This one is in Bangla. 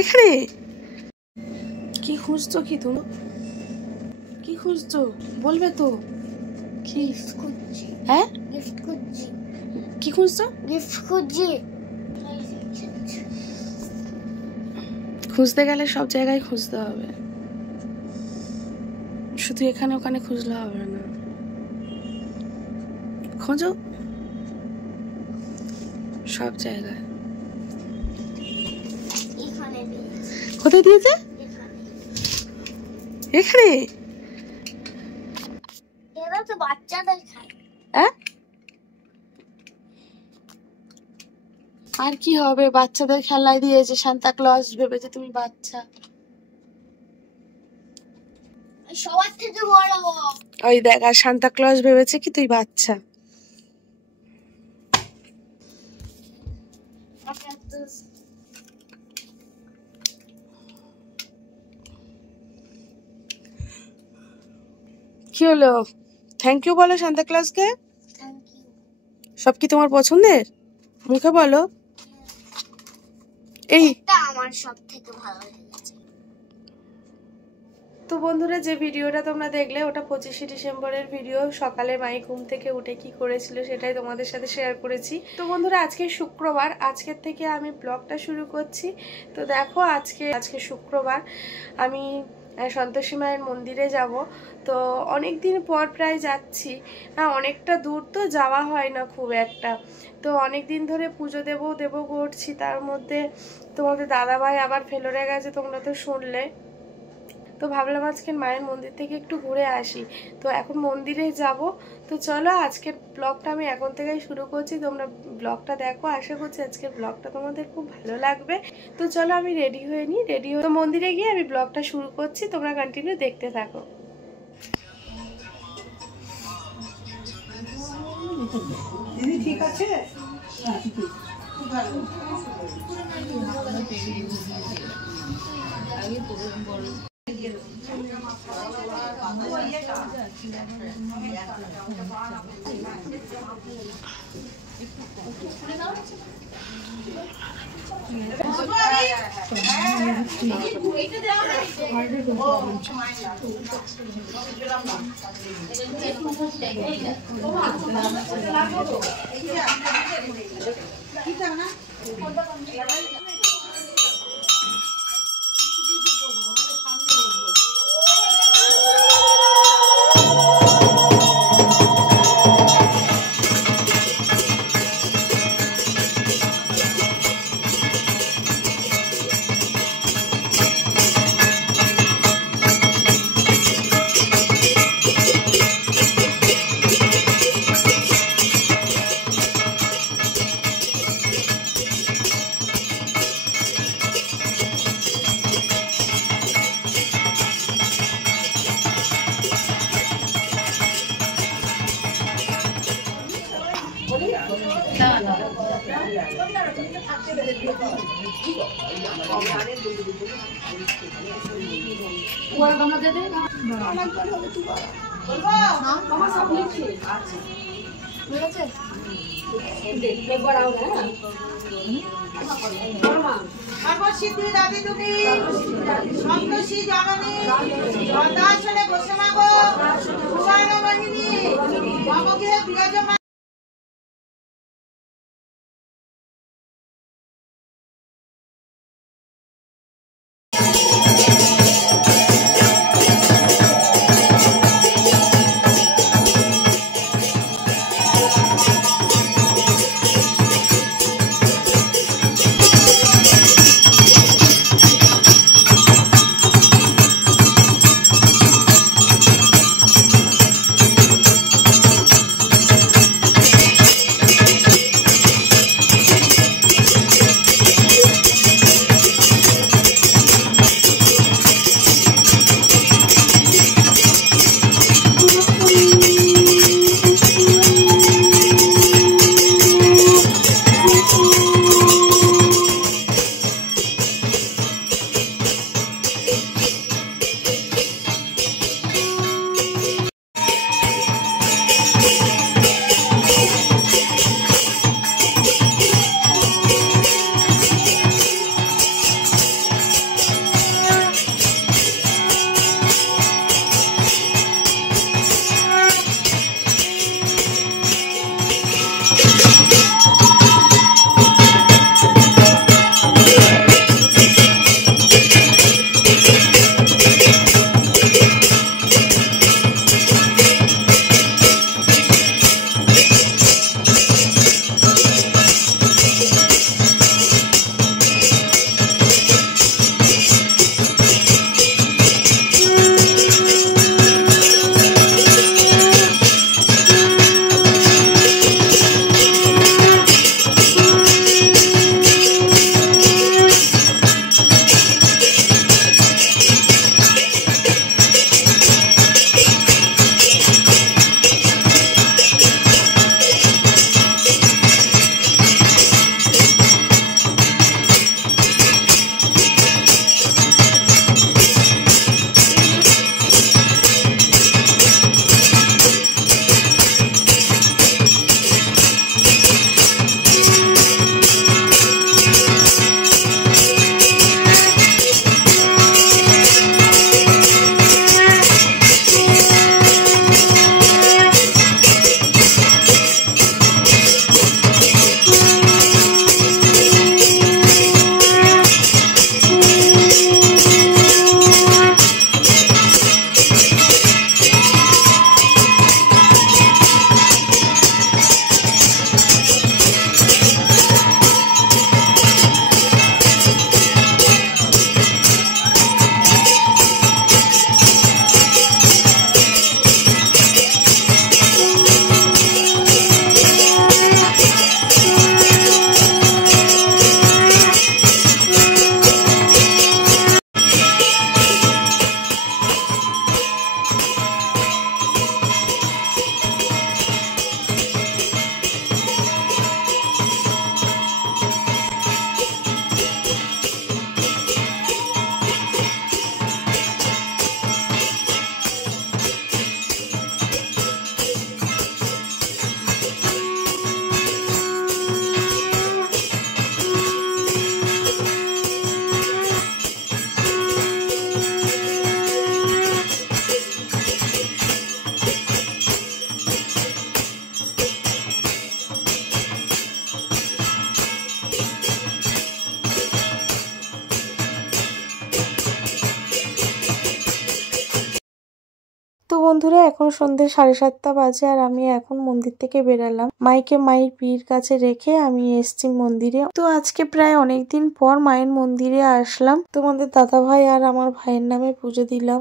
এখানে কি খুঁজছো? কি তুমি কি খুঁজছো বলবে তো? কি খুঁজছি? হ্যাঁ, গিফট খুঁজছি। কি খুঁজছো? গিফট খুঁজছি। খুঁজতে গেলে সব জায়গায় খুঁজতে হবে, শুধু এখানে ওখানে খুঁজলে হবে না। খোঁজো সব জায়গায়। কোথায় দিয়েছে? এখানে। এরা তো বাচ্চাদের খায়। আর কি হবে, বাচ্চাদের খেলায় দিয়েছে। সান্তা ক্লজ ভেবেছে তুমি বাচ্চা। সবার থেকে বড়। ওই দেখ, আর সান্তা ক্লজ ভেবেছে কি তুই বাচ্চা। কি হলো? থ্যাংক ইউ বলো সান্তা ক্লজকে। সব কি তোমার পছন্দের? মুখে বলো। এইটা আমার সবথেকে ভালো লেগেছে। তো বন্ধুরা, যে ভিডিওটা তোমরা দেখলে ওটা 25শে ডিসেম্বরের ভিডিও। সকালে মাই ঘুম থেকে উঠে কি করেছিল সেটাই তোমাদের সাথে শেয়ার করেছি। তো বন্ধুরা, আজকে শুক্রবার, আজকের থেকে আমি ব্লগটা শুরু করছি। তো দেখো, আজকে শুক্রবার আমি সন্তোষী মায়ের মন্দিরে যাব। তো অনেক দিন পর প্রায় যাচ্ছি। অনেকটা দূর তো যাওয়া হয় না খুব একটা। তো অনেক দিন ধরে পুজো দেবো করছি, তার মধ্যে তোমাদের দাদাভাই আবার ফেলোরে গেছে, তোমরা তো শুনলে। তো ভাবলাম আজকে মায়ের মন্দির থেকে একটু ঘুরে আসি। তো এখন মন্দিরে যাব। তো চলো, আজকের ব্লগটা আমি এখন থেকেই শুরু করছি। তোমরা ব্লগটা দেখো, আশা করছি আজকের ব্লগটা তোমাদের খুব ভালো লাগবে। তো চলো, আমি রেডি হয়ে নিই। তো মন্দিরে গিয়ে আমি ব্লগটা শুরু করছি, তোমরা কন্টিনিউ দেখতে থাকো। দিদি ঠিক আছে? সিদ্ধি দাদি তুমি সন্তোষী জননী সদাসনে বসে মাগো ভুবন মোহিনী মমকে বিরাজমান। তো বন্ধুরা এখন সন্ধ্যে 7:30 বাজে আর আমি এখন মন্দির থেকে বেরালাম। মাইকে মায়ের পীর কাছে রেখে আমি এসছি মন্দিরে। তো আজকে প্রায় অনেকদিন পর মায়ের মন্দিরে আসলাম। তোমাদের দাদা ভাই আর আমার ভাইয়ের নামে পুজো দিলাম।